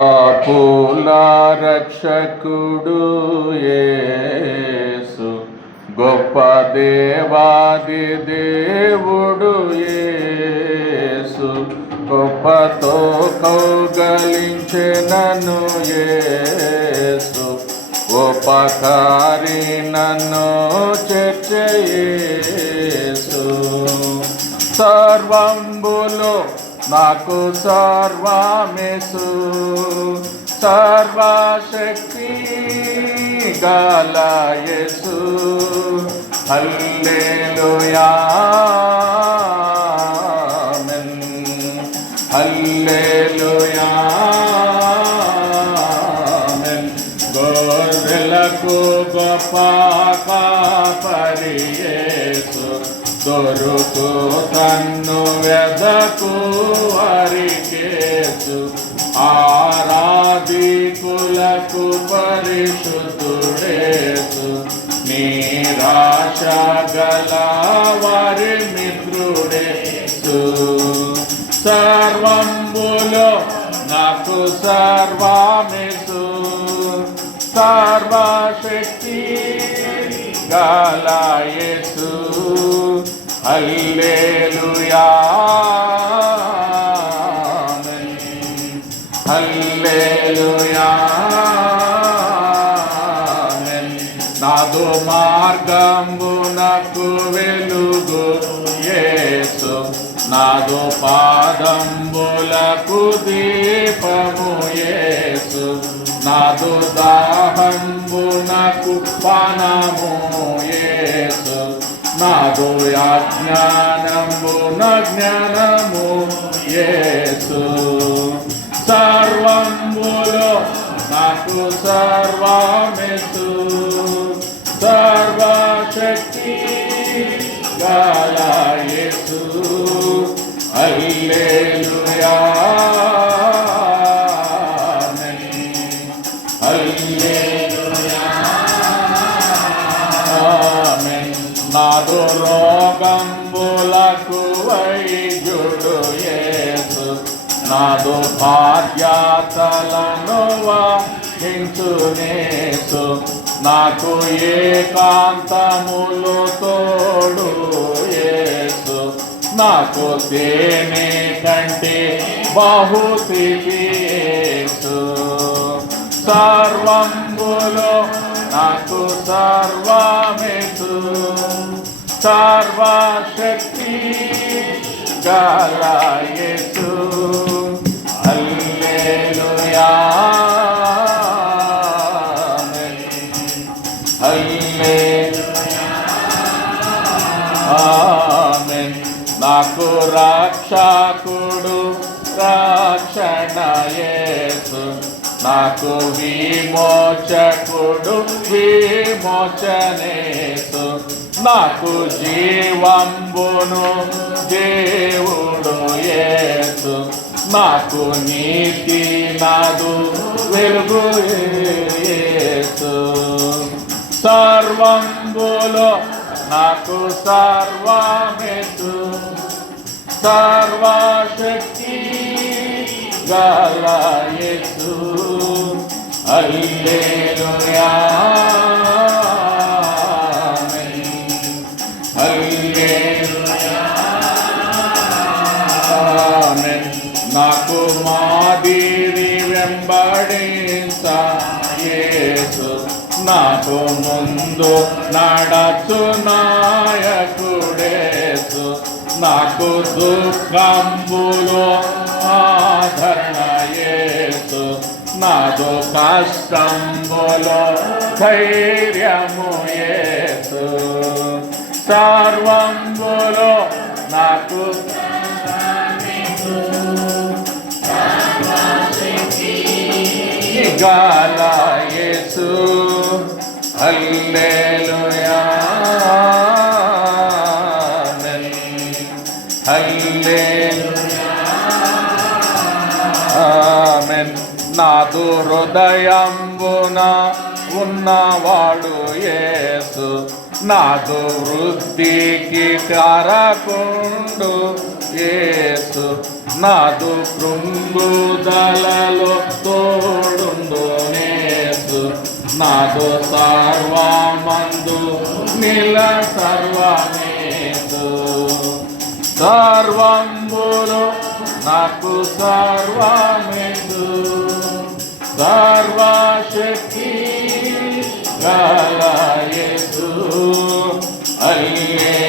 పాపుల రక్షకుడు యేసు, గొప్ప దేవాది దేవుడు యేసు, గొప్పతో కౌగలించెనను యేసు, ఉపకారి నన్ను చేర్చె యేసు. సర్వంబులో నాకు సర్వమేసు, సర్వశక్తి గల యేసు. హల్లెలూయా ఆమేన్, హల్లెలూయా ఆమేన్. గొర్రెలకు గొప్ప కాపరి యేసు, దొరుకు తన్ను వెదకు వారికేసు. ఆరాధికులకు పరిశుద్ధుడేసు, నిరాశ గల వారి మిత్రుడేసు. సర్వంబులో నాకు సర్వమేసు, సర్వశక్తి గల యేసు. హల్లెలూయా ఆమేన్, హల్లెలూయా ఆమేన్. నాదు మార్గంబునకు వెలుగు యేసు, నాదు పాదంబులకు దీపము యేసు, నాదు దాహంబునకు పానము యేసు, నాదు అజ్ఞానంబున జ్ఞానము యేసు. సర్వంబులో నాకు సర్వమేసు, సర్వశక్తి గల యేసు. హల్లెలూయా ఆమేన్, హల్లెలూయా ఆమేన్. నాదు రోగంబులకు వైద్యుడు యేసు, నాదు బాధ్యతలను వహించునేసు, నాకు ఏకాంతములు తోడు యేసు, నాకు తేనె కంటే బహుతిథి యేసు. సర్వంబులో నాకు సర్వమేసు, సర్వశక్తి గల యేసు. హల్లెలూయా ఆమేన్, హల్లెలూయా ఆమేన్. నాకు రక్షకుడు రక్షణ యేసు, నాకు విమోచకుడు విమోచనేసు, నాకు జీవంబును దేవుడు యేసు, నాకు నీతి నాదు వెలుగు యేసు. సర్వంబులో నాకు సర్వమేసు, సర్వశక్తి గల యేసు. హల్లెలూయా ఆమేన్, హల్లెలూయా ఆమేన్. నాకు మాదిరి వెంబడించ యేసు, నాకు ముందు నడచు నాయకుడేసు, నాకు దుఃఖంబులో ఆదరణ యేసు, నాదు కష్టంబులో ధైర్యము యేసు. సర్వంబులో నాకు గల యేసు. హల్లెలూయా ఆమేన్, హల్లెలూయా ఆమేన్. నాదు హృదయంబున ఉన్నవాడు యేసు, నాదు వృద్ధికి కారకుండు యేసు నాదు కృంగుదలలో తోడుండు నేసు నాదు సర్వమందు నిల సర్వమేసు సర్వంబులో నాకు సర్వమేసు సర్వశక్తి గల యేసు హల్లెలూయా